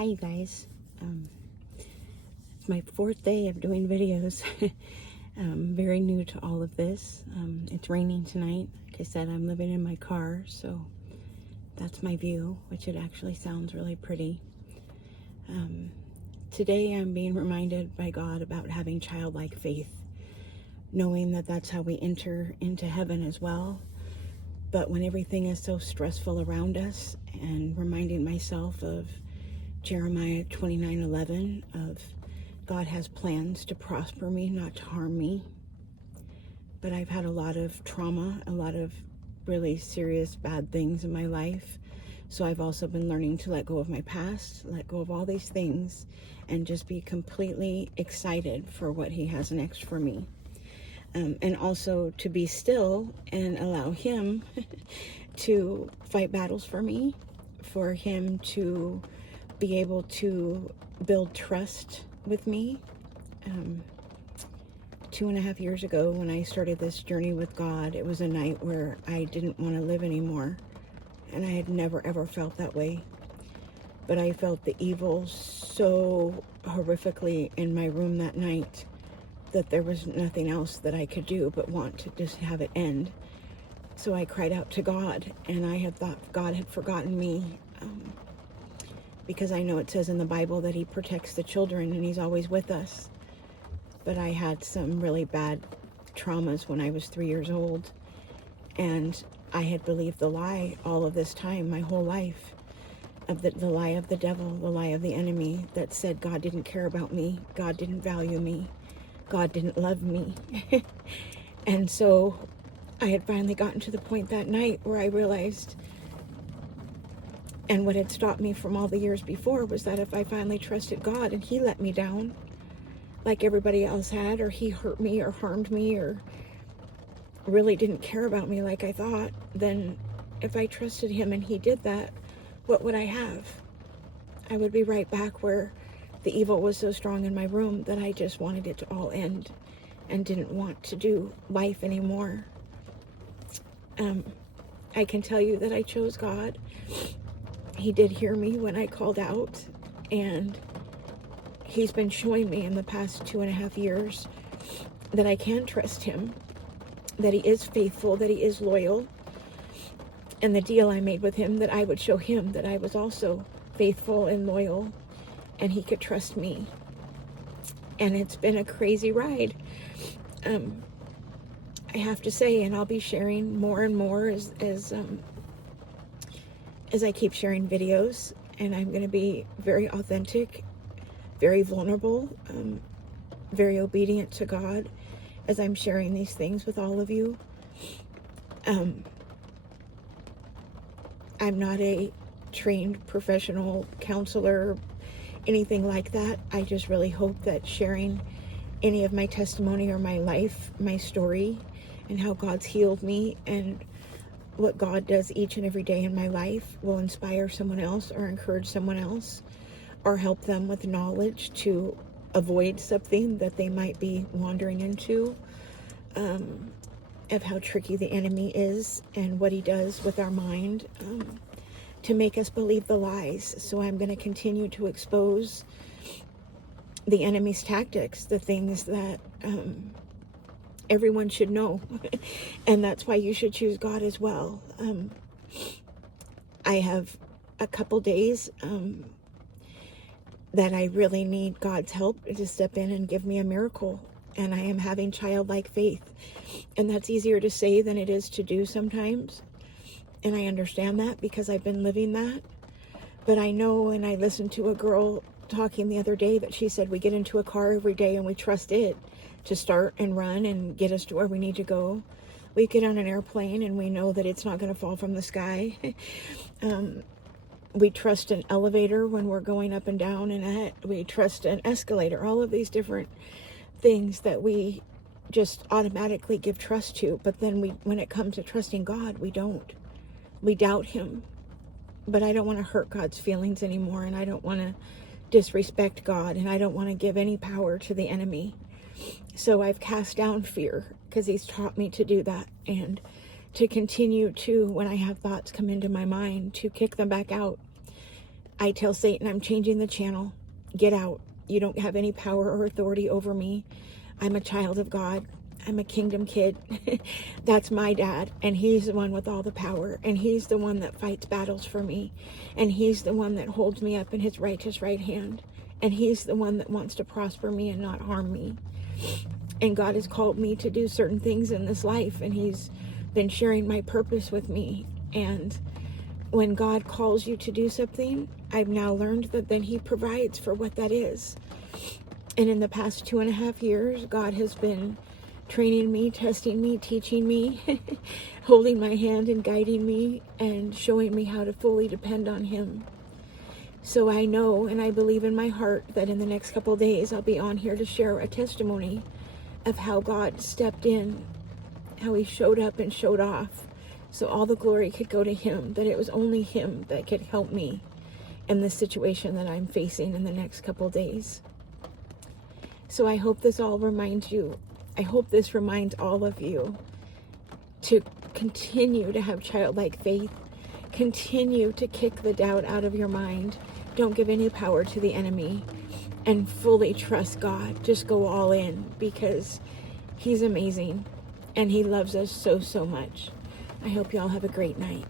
Hi you guys. It's my fourth day of doing videos. Very new to all of this. It's raining tonight. Like I said, I'm living in my car, so that's my view, which it actually sounds really pretty. Today I'm being reminded by God about having childlike faith, knowing that that's how we enter into heaven as well. But when everything is so stressful around us, and reminding myself of Jeremiah 29:11 of God has plans to prosper me, not to harm me. But I've had a lot of trauma, a lot of really serious bad things in my life. So I've also been learning to let go of my past, let go of all these things, and just be completely excited for what He has next for me. And also to be still and allow Him to fight battles for me, for Him to be able to build trust with me. 2.5 years ago, when I started this journey with God, it was a night where I didn't want to live anymore, and I had never ever felt that way. But I felt the evil so horrifically in my room that night that there was nothing else that I could do but want to just have it end. So I cried out to God, and I had thought God had forgotten me, because I know it says in the Bible that He protects the children and He's always with us. But I had some really bad traumas when I was 3 years old, and I had believed the lie all of this time, my whole life, of the lie of the devil, the lie of the enemy that said God didn't care about me, God didn't value me, God didn't love me. And so I had finally gotten to the point that night where I realized, and what had stopped me from all the years before, was that if I finally trusted God and He let me down like everybody else had, or He hurt me or harmed me or really didn't care about me like I thought, then if I trusted Him and He did that, what would I have? I would be right back where the evil was so strong in my room that I just wanted it to all end and didn't want to do life anymore. I can tell you that I chose God. He did hear me when I called out, and He's been showing me in the past 2.5 years that I can trust Him, that He is faithful, that He is loyal. And the deal I made with Him, that I would show Him that I was also faithful and loyal, and He could trust me. And it's been a crazy ride. I have to say, and I'll be sharing more and more as I keep sharing videos, and I'm going to be very authentic, very vulnerable, very obedient to God as I'm sharing these things with all of you. I'm not a trained professional counselor, anything like that. I just really hope that sharing any of my testimony or my life, my story, and how God's healed me and what God does each and every day in my life will inspire someone else or encourage someone else or help them with knowledge to avoid something that they might be wandering into, of how tricky the enemy is and what he does with our mind, to make us believe the lies. So I'm going to continue to expose the enemy's tactics, the things that everyone should know. And that's why you should choose God as well. I have a couple days that I really need God's help to step in and give me a miracle. And I am having childlike faith. And that's easier to say than it is to do sometimes. And I understand that because I've been living that. But I know, and I listened to a girl talking the other day that she said we get into a car every day and we trust it to start and run and get us to where we need to go. We get on an airplane and we know that it's not going to fall from the sky. We trust an elevator when we're going up and down, and we trust an escalator. All of these different things that we just automatically give trust to. But then when it comes to trusting God, we don't. We doubt Him. But I don't want to hurt God's feelings anymore, and I don't want to disrespect God, and I don't want to give any power to the enemy. So I've cast down fear because He's taught me to do that, and to continue to, when I have thoughts come into my mind, to kick them back out. I tell Satan, I'm changing the channel. Get out. You don't have any power or authority over me. I'm a child of God. I'm a kingdom kid. That's my dad. And he's the one with all the power. And he's the one that fights battles for me. And he's the one that holds me up in his righteous right hand. And he's the one that wants to prosper me and not harm me. And God has called me to do certain things in this life. And he's been sharing my purpose with me. And when God calls you to do something, I've now learned that then he provides for what that is. And in the past 2.5 years, God has been training me, testing me, teaching me, holding my hand and guiding me and showing me how to fully depend on him. So I know and I believe in my heart that in the next couple of days, I'll be on here to share a testimony of how God stepped in, how he showed up and showed off. So all the glory could go to him, that it was only him that could help me in the situation that I'm facing in the next couple of days. So I hope this all reminds you, I hope this reminds all of you to continue to have childlike faith, continue to kick the doubt out of your mind, don't give any power to the enemy, and fully trust God. Just go all in, because he's amazing and he loves us so, so much. I hope you all have a great night.